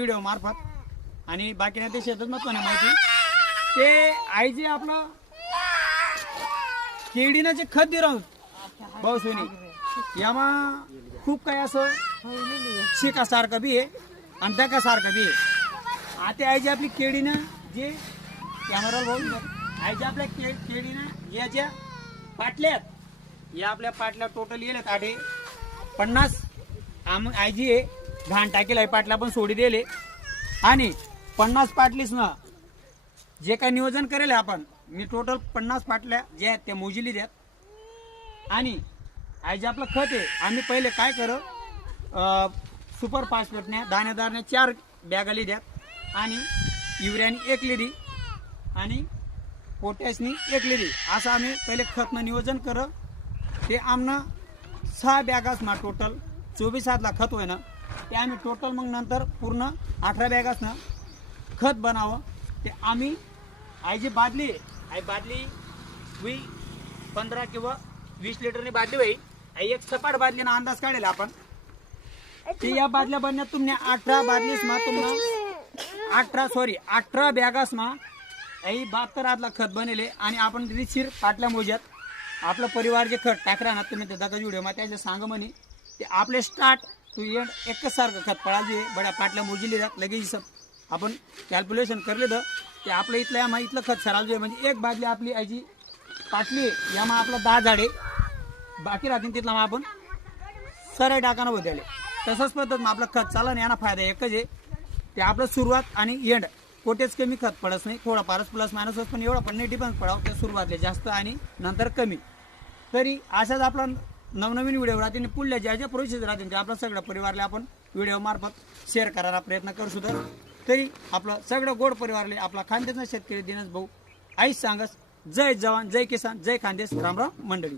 Video मार्फत. आणि बाकी नाही ते शेतात मत नाही माहिती? ते आई जे आपलं केळीनं जे खत दे राहून भाऊ सोनी यामा खूप काही असं शिकासारखं बी आहे आणि त्याकासारखं बी आहे. आता आई जी आपली केळीनं जे कॅमेरा भाऊ आई जी आपल्या के केळीनं या ज्या पाटल्या आहेत, या आपल्या पाटल्या टोटल येल्यात आठे पन्नास आम आयजी आहे घाण टाकेल आहे पाटला पण सोडी दिले. आणि पन्नास पाटलीस ना जे काय नियोजन करेल आपण मी टोटल पन्नास पाटल्या जे आहेत त्या मोजिली द्यात आणि आयजी आपलं खत आहे. आम्ही पहिले काय कर? सुपर फॉस्फेटने दाण्यादारने चार बॅगाली द्यात आणि युरियाने एक लिडी आणि पोटॅशनी एक लिडी असं आम्ही पहिले खतनं नियोजन कर. ते आमनं सहा बॅगाच ना टोटल चोवीस हातला खत होय ना ते आम्ही टोटल मग नंतर पूर्ण अठरा बॅगास खत बनावं. ते आम्ही आई जी बादली आई बादली वी पंधरा किंवा वीस लिटरनी बादली होई आई एक सपाट बादलीनं अंदाज काढेल आपण. ती या बादल्या बनण्यात तुम्ही अठरा बादलीस मा तुम्हाला अठरा सॉरी अठरा बॅगास मा आई बहात्तर आतला खत बनेले आणि आपण रिसिर पाटल्या मोज्यात आपलं परिवार जे खत टाकरा ना तुम्ही ते त्या व्हिडिओ मग त्याचे सांग म्हणे. ते आपले स्टार्ट तू एंड एकसारखं खत पडायचे बड्या पाटल्या मोजिले जात लगेच आपण कॅल्क्युलेशन करले तर ते आपलं इथलं यामा इथलं खत सराल म्हणजे एक बादली आपली आयची पाटली यामा आपलं दहा झाडे बाकी राहतील तिथला मग आपण सरळ डाकानं बदलले तसंच पद्धत मग आपलं खत चालन यांना फायदा एकच आहे. ते आपलं सुरुवात आणि एंड कोटेच कमी खत पडत नाही थोडा फारच प्लस मायनसच पण एवढा पण नाही डिफरन्स पडावं त्या सुरुवातले जास्त आणि नंतर कमी. तरी अशाच आपला नवनवीन व्हिडिओ राहतील आणि पुढल्या ज्या ज्या प्रोसेस राहतील ते आपल्या सगळ्या परिवारला आपण व्हिडिओ मार्फत शेअर करायला प्रयत्न करू सुद्धा. तरी आपलं सगळं गोड परिवारले आपला खानदेशचा शेतकरी दिनच भाऊ आईच सांगस. जय जवान जय किसान जय खानदेश. रामराम मंडळी.